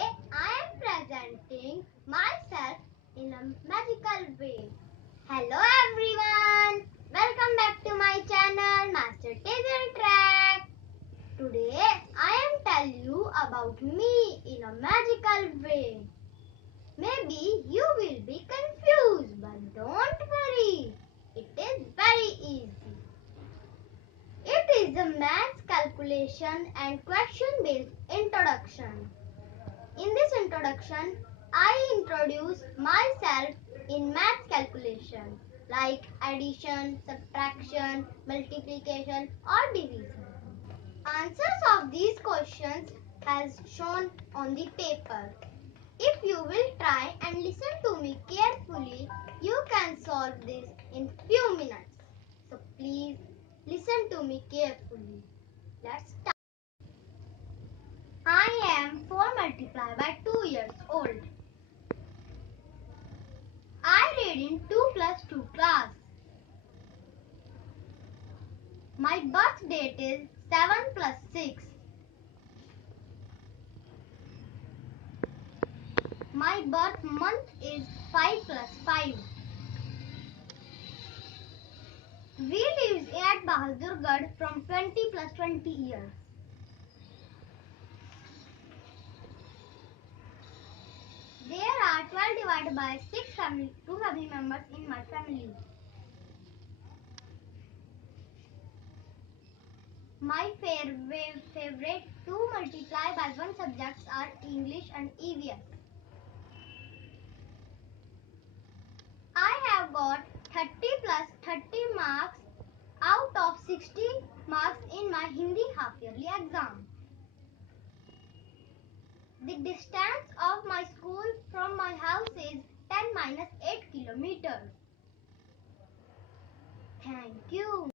I am presenting myself in a magical way. Hello everyone, welcome back to my channel Master Track. Today I am telling you about me in a magical way. Maybe you will be confused, but don't worry, it is very easy. It is a maths calculation and question based introduction. In this introduction, I introduce myself in maths calculation like addition, subtraction, multiplication or division. Answers of these questions has shown on the paper. If you will try and listen to me carefully, you can solve this in few minutes. So please listen to me carefully. Let's start. I am 4 multiplied by 2 years old. I read in 2 plus 2 class. My birth date is 7 plus 6. My birth month is 5 plus 5. We live at Bahadurgarh from 20 plus 20 years. There are 12 divided by 2 family members in my family. My favorite 2 multiply by 1 subjects are English and EVS. I have got 30 plus 30 marks out of 60 marks in my Hindi half yearly exam. The distance of my school from my house is 10 minus 8 kilometers. Thank you.